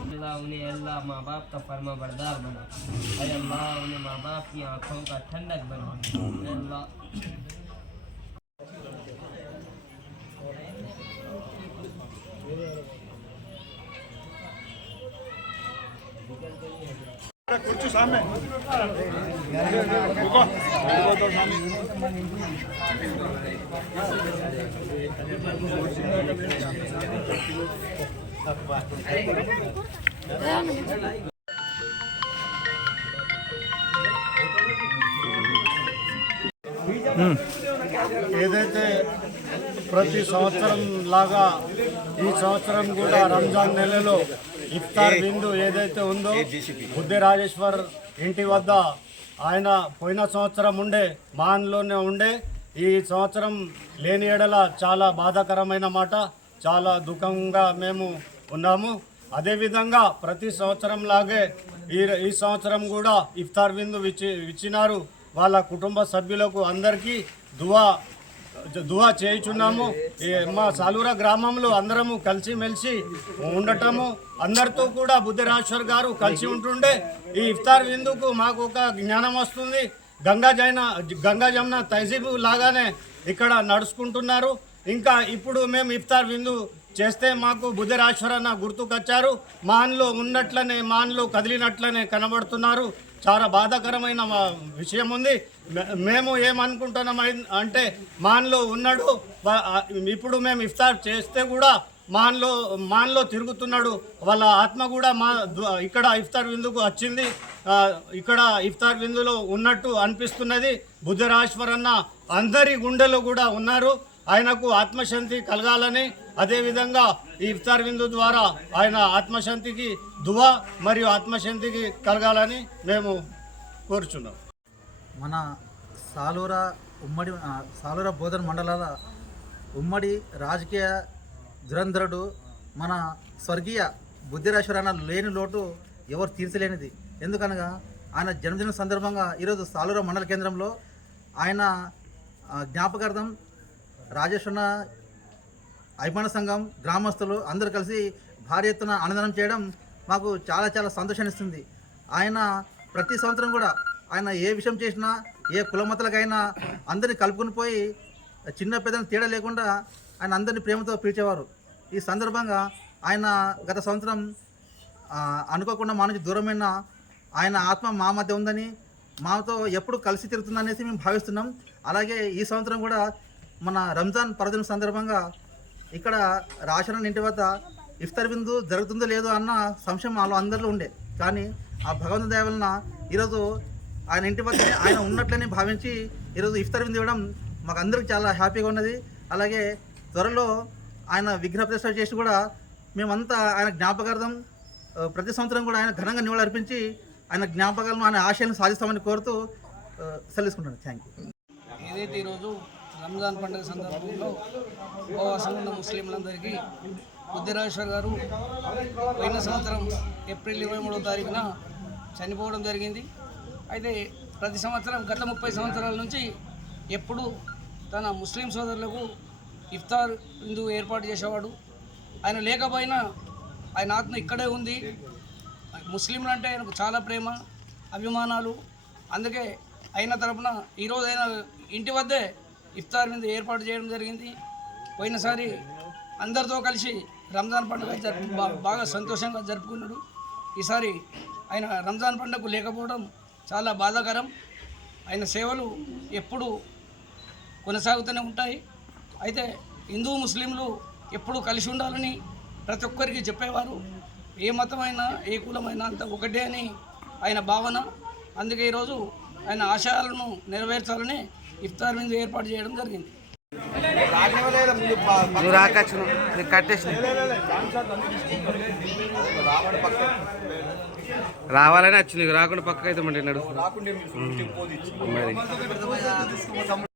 अल्लाह उन्हें अल्लाह माँ बाप का फर्मा बरदार बना। अरे अल्लाह उन्हें माँ बाप की आँखों का ठंडक बना। अल्लाह। सामने। ఏదైతే ప్రతి సంవత్సరం లాగా ఈ సంవత్సరం కూడా రంజాన్ నెలలో ఇఫ్తార్ విందు ఏదైతే ఉందో బుద్ధి రాజేశ్వర్ ఇంటి వద్ద ఆయన పోయిన సంవత్సరం ఉండే మాన్లోనే ఉండే ఈ సంవత్సరం లేని ఎడల చాలా బాధాకరమైన మాట చాలా దుఃఖంగా మేము ఉన్నాము. అదేవిధంగా ప్రతి సంవత్సరం లాగే ఈ ఈ సంవత్సరం కూడా ఇఫ్తార్ విందు ఇచ్చి ఇచ్చినారు వాళ్ళ కుటుంబ సభ్యులకు అందరికీ దువా దువా చేయుచున్నాము. ఈ మా సాలూరా గ్రామంలో అందరము కలిసిమెలిసి ఉండటము. అందరితో కూడా బుద్ధిరాజేశ్వర్ గారు కలిసి ఉంటుండే. ఈ ఇఫ్తార్ విందుకు మాకు ఒక జ్ఞానం వస్తుంది. గంగా జైన గంగా జమున తహజీబు లాగానే ఇక్కడ నడుచుకుంటున్నారు. ఇంకా ఇప్పుడు మేము ఇఫ్తార్ విందు చేస్తే మాకు బుధరాశ్వరన్న గుర్తుకొచ్చారు. మాన్లో ఉన్నట్లనే మాన్లో కదిలినట్లనే కనబడుతున్నారు. చాలా బాధాకరమైన విషయం ఉంది. మే- మేము ఏమనుకుంటున్నాం అంటే మాన్లో ఉన్నాడు. ఇప్పుడు మేము ఇఫ్తార్ చేస్తే కూడా మాన్లో మాన్లో తిరుగుతున్నాడు. వాళ్ళ ఆత్మ కూడా మా ఇక్కడ ఇఫ్తార్ విందుకు వచ్చింది. ఇక్కడ ఇఫ్తార్ విందులో ఉన్నట్టు అనిపిస్తున్నది. బుద్ధరాశ్వరన్న అందరి గుండెలో కూడా ఉన్నారు. ఆయనకు ఆత్మశాంతి కలగాలని అదేవిధంగా ఈ ఇఫ్తార్ విందు ద్వారా ఆయన ఆత్మశాంతికి దువా మరియు ఆత్మశాంతికి కలగాలని మేము కోరుచున్నాం. మన సాలూర ఉమ్మడి సాలూర బోధన మండలాల ఉమ్మడి రాజకీయ దురంధరుడు మన స్వర్గీయ బుద్ధిరాశ్వరణ లేని లోటు ఎవరు తీర్చలేనిది. ఎందుకనగా ఆయన జన్మదిన సందర్భంగా ఈరోజు సాలూర మండల కేంద్రంలో ఆయన జ్ఞాపకార్థం రాజేశ్వర అభిమాన సంఘం గ్రామస్తులు అందరూ కలిసి భారీ ఎత్తున అన్నదానం చేయడం మాకు చాలా చాలా సంతోషాన్ని ఇస్తుంది ఆయన ప్రతి సంవత్సరం కూడా ఆయన ఏ విషయం చేసినా ఏ కులమతలకైనా అందరిని కలుపుకుని పోయి చిన్న పెద్దని తేడా లేకుండా ఆయన అందరినీ ప్రేమతో పిలిచేవారు. ఈ సందర్భంగా ఆయన గత సంవత్సరం అనుకోకుండా మా నుంచి దూరమైన ఆయన ఆత్మ మా మధ్య ఉందని మాతో ఎప్పుడు కలిసి తిరుగుతుందనేసి మేము భావిస్తున్నాం. అలాగే ఈ సంవత్సరం కూడా మన రంజాన్ పర్వదిన సందర్భంగా ఇక్కడ రాషన్ ఇంటి వద్ద ఇఫ్తార్ బిందు జరుగుతుందో లేదో అన్న సంశయం వాళ్ళు అందరిలో ఉండే. కానీ ఆ భగవంతు దయ వలన ఈరోజు ఆయన ఇంటి వద్దనే ఆయన ఉన్నట్లని భావించి ఈరోజు ఇఫ్తార్ బిందు ఇవ్వడం మాకు అందరికి చాలా హ్యాపీగా ఉన్నది. అలాగే త్వరలో ఆయన విగ్రహ ప్రతిష్ట చేసి కూడా మేమంతా ఆయన జ్ఞాపకార్థం ప్రతి సంవత్సరం కూడా ఆయన ఘనంగా నివాళులు అర్పించి ఆయన జ్ఞాపకాలను ఆయన ఆశయాలను సాధిస్తామని కోరుతూ ఆ, సెలవుకుంటున్నాను థ్యాంక్ యూ ఏదైతే ఈరోజు రంజాన్ పండుగ సందర్భంలో ఉపవాసం ఉన్న ముస్లింలందరికీ బుద్ధిరాజేశ్వర్ గారు పోయిన సంవత్సరం ఏప్రిల్ ఇరవై మూడో తారీఖున చనిపోవడం జరిగింది. అయితే ప్రతి సంవత్సరం గత ముప్పై సంవత్సరాల నుంచి ఎప్పుడు తన ముస్లిం సోదరులకు ఇఫ్తార్ విందు ఏర్పాటు చేసేవాడు. ఆయన లేకపోయినా ఆయన ఆత్మ ఇక్కడే ఉంది. ముస్లింలు అంటే ఆయనకు చాలా ప్రేమ అభిమానాలు. అందుకే అయిన తరపున ఈరోజు ఆయన ఇంటి వద్దే ఇఫ్తార్ మీద ఏర్పాటు చేయడం జరిగింది. పోయినసారి అందరితో కలిసి రంజాన్ పండుగ జరుపు బాగా సంతోషంగా జరుపుకున్నాడు. ఈసారి ఆయన రంజాన్ పండుగ లేకపోవడం చాలా బాధాకరం. ఆయన సేవలు ఎప్పుడు కొనసాగుతూనే ఉంటాయి. అయితే హిందూ ముస్లింలు ఎప్పుడు కలిసి ఉండాలని ప్రతి ఒక్కరికి చెప్పేవారు. ఏ మతమైనా ఏ కులమైనా అంత ఒకటే అని ఆయన భావన. అందుకే ఈరోజు ఆయన ఆశయాలను నెరవేర్చాలని ఇఫ్తార్ విందు ఏర్పాటు చేయడం జరిగింది. నువ్వు రాకచ్చు నేను కట్టేసిన రావాలని వచ్చి నీకు రాకుండా పక్కకైతే మరి.